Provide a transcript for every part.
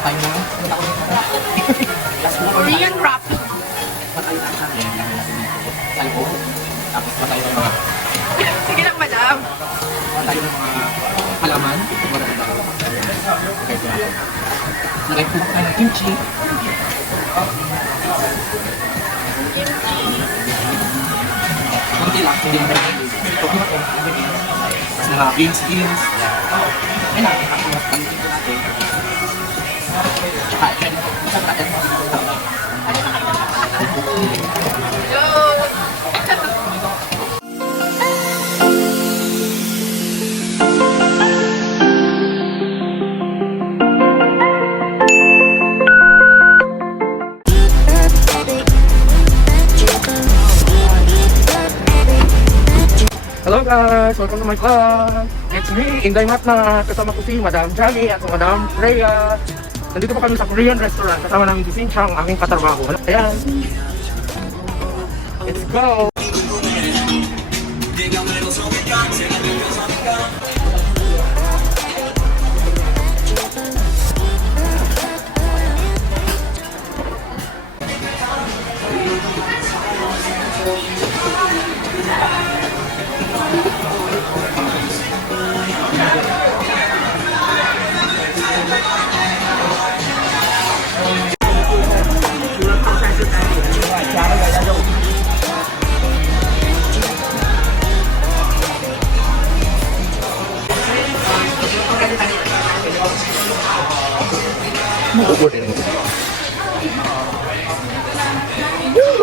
Patay na. Korean rap. Patay na siya. Sa likod. Tapos patay na mga... Sige lang, madam. Patay na mga halaman. Lagay po tayo ng kimchi. Kunti lang, hindi mo tayo. Tapos mga beans. Ayun lang, ako mas pansin natin. Hello guys! Welcome to my vlog! It's me, Inday Matna. Kasama ko si Madam Jani at si Madam Freya. Nandito po kami sa Korean restaurant. Kasama namin si Sinchang, aking katrabaho. Ayan! Let's go!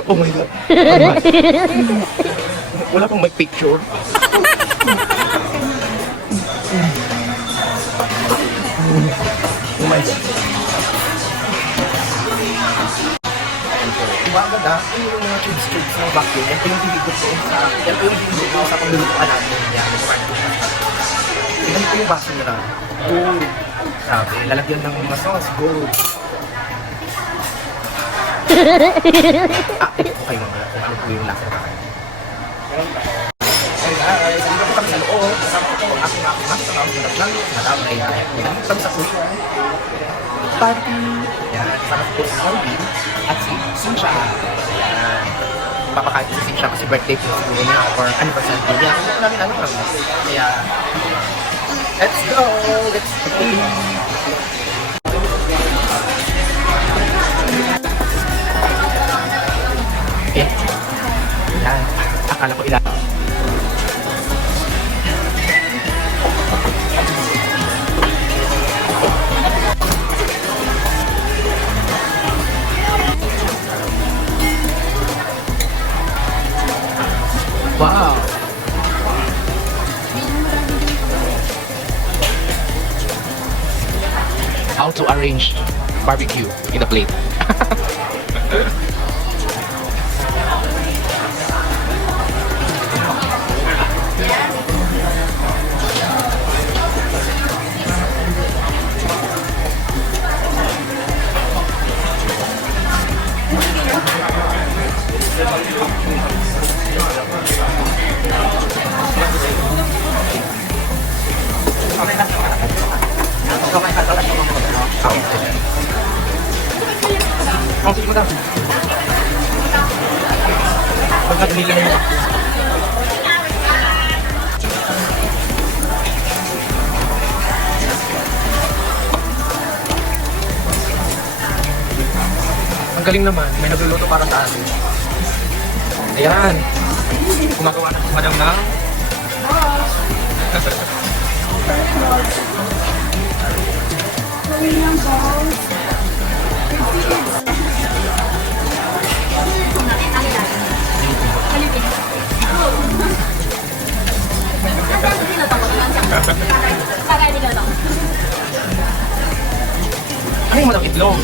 Oh my God! Wala pang may picture. Oh my God! Diba agad ah? Ano yung mga tubes ng vacuum? Yan po yung hinigot ko sa... Yan po yung hinigot ko sa paglulutuan natin. Yan. Yan po yung baso nila. Gold. Sabi, lalagyan ng mga sauce. Gold. Okay mga kung ano po yung lasa na kakain. Ayun guys, dito po kami sa loob. Kasama ko po ang aking mas sa mga sunod lang. Madam na yan. Dito kami sa Korean party. Yan, kasama ko po si Alvin at si Sinsha. Yan. Papakain ko si Sinsha kasi birthday po siguro niya or anniversary po niya. Hindi po namin alam lang. Kaya, let's go! Let's go! Yan. Akala ko ilan. Wow! How to arrange barbecue in a plate. Oh, sige mo daw. Pagkadali lang yun. Ang galing naman, may nagluluto para sa atin. Ayan. Gumagawa na si Madam na. Ano yung madang itlog?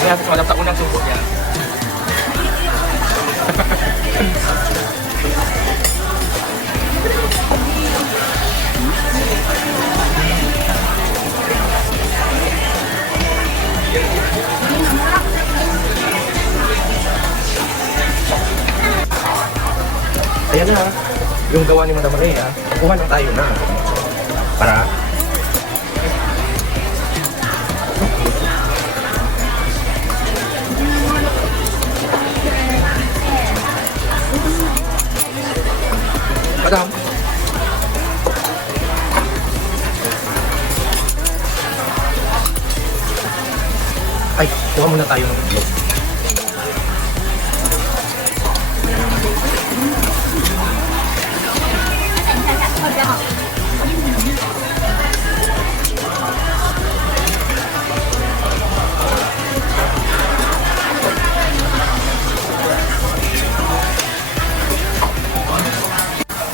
Kaya sa madam sa unang suko niya. Ayan na. yung gawa ni Madam Rhea, kuha na tayo na. Para Madam. Ay, kuha muna tayo ng itlog.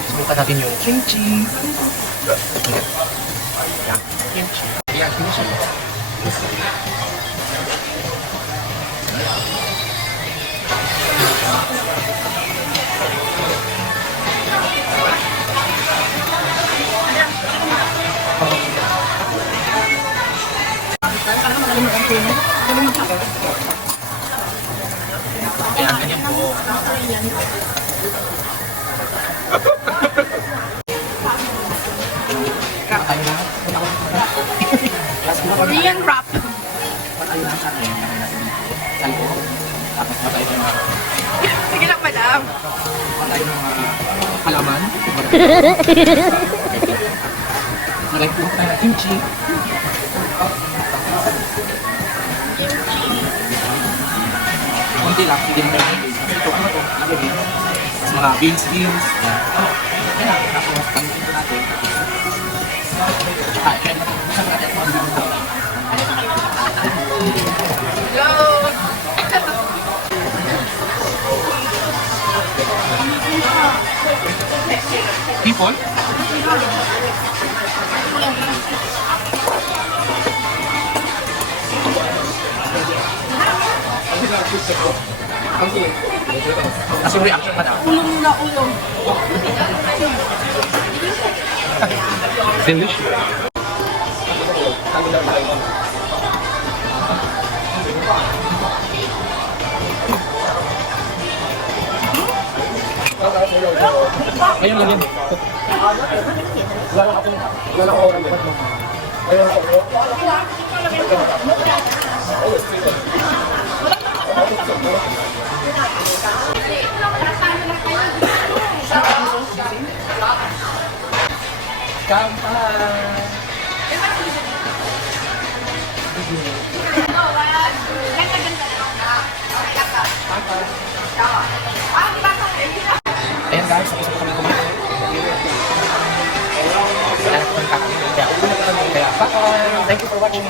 Subukan natin yung kimchi. Yan, kimchi. Yan, kimchi. Ayan, ganyan po. Tayo na. Korean wrap. Tayo na sa akin. Sa loob. Tapos tayo ng mga Sige lang, madam. halaman. Malay po tayo ng kimchi. Kunti lang, hindi na lang. Ito, ano to? Mga beans. Yan. Ayan, tapos pangit natin. Ayan. Go! People? Kasi yung reaction ka na. Ulong na ulong. Delicious. Ayun lang yun. Ayan guys, tapos na kami kumain. Wala na kami kakain. Kaya uwi na kami. Kaya bye! Thank you for watching.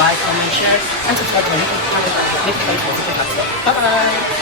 Like, comment, share, and subscribe to my YouTube channel. Thank you guys for watching. Bye-bye!